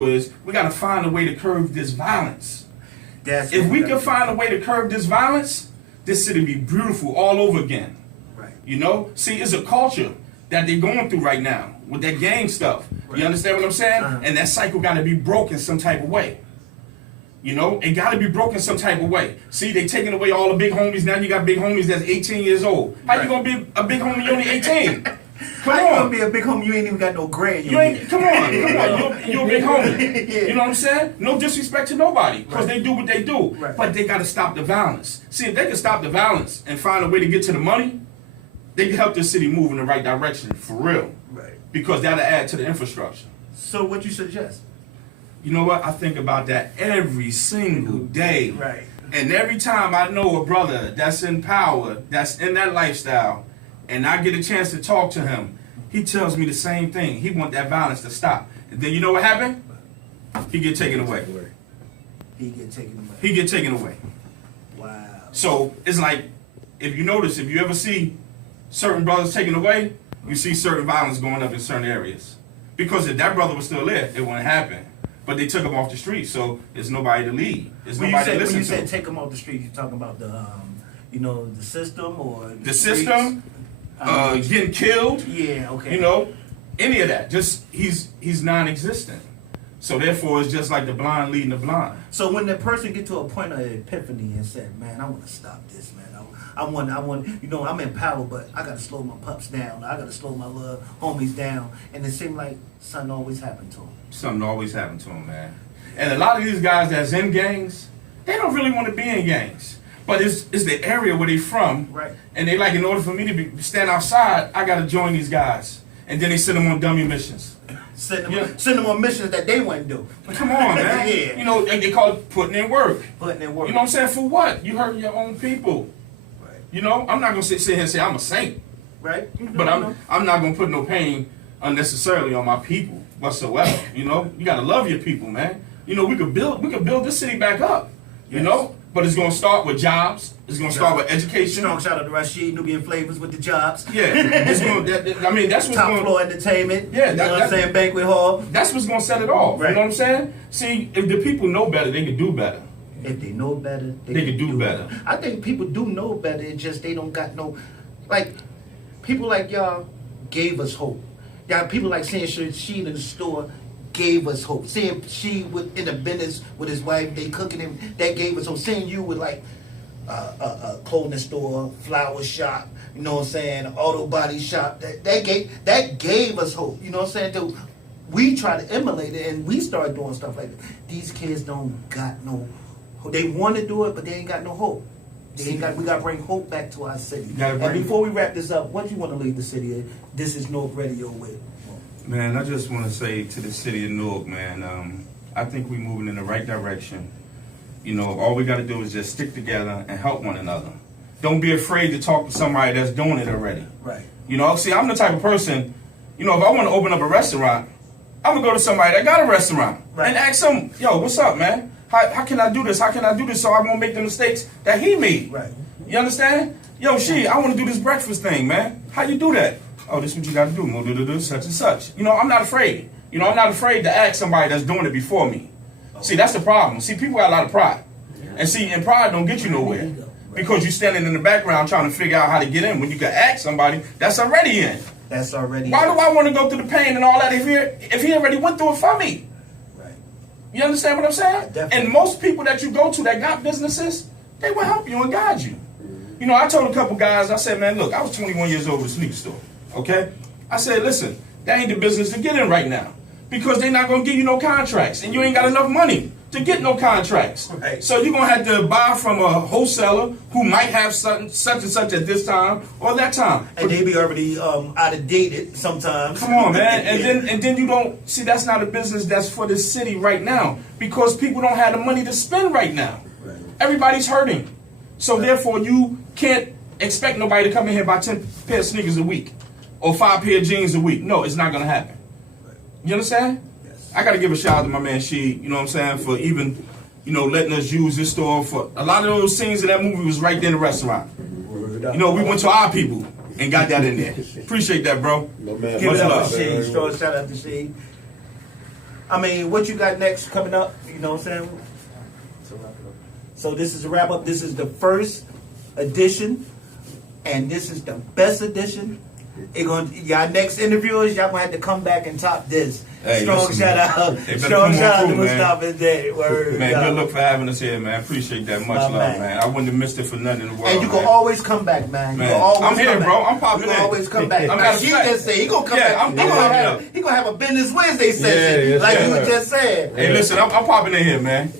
is we got to find a way to curb this violence. If we can find a way to curb this violence, this city be beautiful all over again. Right. You know, see, it's a culture that they're going through right now with that gang stuff. Right. You understand what I'm saying? And that cycle got to be broken some type of way. You know, it got to be broken some type of way. See, they taking away all the big homies. Now you got big homies that's 18 years old. How you gonna be a big homie? You only 18. Come How on. you gonna be a big homie? You ain't even got no grade. You ain't. Come on. You're a big homie. Yeah. You know what I'm saying? No disrespect to nobody, because they do what they do. Right. But they got to stop the violence. See, if they can stop the violence and find a way to get to the money, they can help this city move in the right direction for real. Right. Because that'll add to the infrastructure. So what you suggest? You know what? I think about that every single day. Right. And every time I know a brother that's in power, that's in that lifestyle, and I get a chance to talk to him, he tells me the same thing. He want that violence to stop. And then you know what happened? He get taken away. He get taken away. He get taken away. Wow. So it's like, if you notice, if you ever see certain brothers taken away, you see certain violence going up in certain areas. Because if that brother was still there, it wouldn't happen. But they took him off the street, so there's nobody to lead. There's nobody to listen to. When you said take him off the street, you talking about the, you know, the system or the system, getting killed. Yeah, okay. You know, any of that. Just he's non-existent. So therefore, it's just like the blind leading the blind. So when that person get to a point of epiphany and said, "Man, I want to stop this, man. I want, you know, I'm in power, but I got to slow my pups down. I got to slow my little homies down." And it seemed like something always happened to him. Something always happened to him, man. And a lot of these guys that's in gangs, they don't really want to be in gangs. But it's the area where they from. Right. And they like, in order for me to stand outside, I got to join these guys. And then they send them on dummy missions. Send them on missions that they wouldn't do. Come on, man. Yeah. You know, they call it putting in work. Putting in work. You know what I'm saying? For what? You hurt your own people. Right. You know, I'm not going to sit here and say I'm a saint. Right. But I'm not going to put no pain unnecessarily on my people whatsoever. You know, you got to love your people, man. You know, we could build this city back up. You know, but it's going to start with jobs. It's going to start with education. Strong shout out to Rashid, Nubian Flavors with the jobs. Yeah, it's going. I mean, that's what's top going. floor entertainment. Yeah, you know what I'm saying, banquet hall. That's what's going to set it off. Right. You know what I'm saying? See, if the people know better, they can do better. If they know better, they can do better. I think people do know better. It's just they don't got no, like, people like y'all gave us hope. Y'all people like seeing she in the store gave us hope. Seeing she in the business with his wife, they cooking him, that gave us hope. Seeing you with like a clothing store, flower shop, you know what I'm saying, auto body shop, that gave us hope. You know what I'm saying? Till we try to emulate it and we start doing stuff like that. These kids don't got no. They want to do it, but they ain't got no hope. We got to bring hope back to our city. And before we wrap this up, what you want to leave the city in? This is NEWARK Radio with. Man, I just want to say to the city of Newark, man, I think we're moving in the right direction. You know, all we got to do is just stick together and help one another. Don't be afraid to talk to somebody that's doing it already. Right. You know, see, I'm the type of person, you know, if I want to open up a restaurant, I'm going to go to somebody that got a restaurant and ask them, yo, what's up, man? How can I do this? How can I do this so I won't make the mistakes that he made? Right. You understand? Yo, I want to do this breakfast thing, man. How you do that? Oh, this is what you got to do. Such and such. You know, I'm not afraid. You know, I'm not afraid to ask somebody that's doing it before me. See, that's the problem. See, people got a lot of pride. And see, and pride don't get you nowhere. Because you're standing in the background trying to figure out how to get in. When you can ask somebody that's already in. That's already Why do I want to go through the pain and all that if he already went through it for me? Right. You understand what I'm saying? Definitely. And most people that you go to that got businesses, they will help you and guide you. You know, I told a couple guys, I said, man, look, I was 21 years old with a sneaker store. Okay? I said, listen, that ain't the business to get in right now. Because they're not going to give you no contracts. And you ain't got enough money to get no contracts. Right. So you're going to have to buy from a wholesaler who might have such and such at this time or that time. And they be already out of dated sometimes. Come on, man. And then you don't see, that's not a business that's for the city right now. Because people don't have the money to spend right now. Right. Everybody's hurting. So therefore you can't expect nobody to come in here and buy 10 pair of sneakers a week. Or 5 pair of jeans a week. No, it's not going to happen. Right. You understand? Yes. I got to give a shout out to my man Sheed, you know what I'm saying, for even, you know, letting us use this store. For a lot of those scenes in that movie was right there in the restaurant. You know, we went to our people and got that in there. Appreciate that, bro. Give it up to Sheed. Strong shout out to Sheed. I mean, what you got next coming up? You know what I'm saying? So this is a wrap up. This is the first edition, and this is the best edition. Y'all next interviewers, y'all gonna have to come back and top this. Hey, Strong listen, shout out. hey, Strong shout out to man. Mustafa and Daddy. Word, Man, good luck for having us here, man. Appreciate that. Much love, man. I wouldn't have missed it for nothing in the world. And you can always come back, man. You can always I'm here, come bro. back. I'm popping You can in. always come back. I'm Like he just said, he gonna come back. I'm popping up. He gonna have a Business Wednesday session, yes, like sir. you just said. Hey, listen, I'm popping in here, man.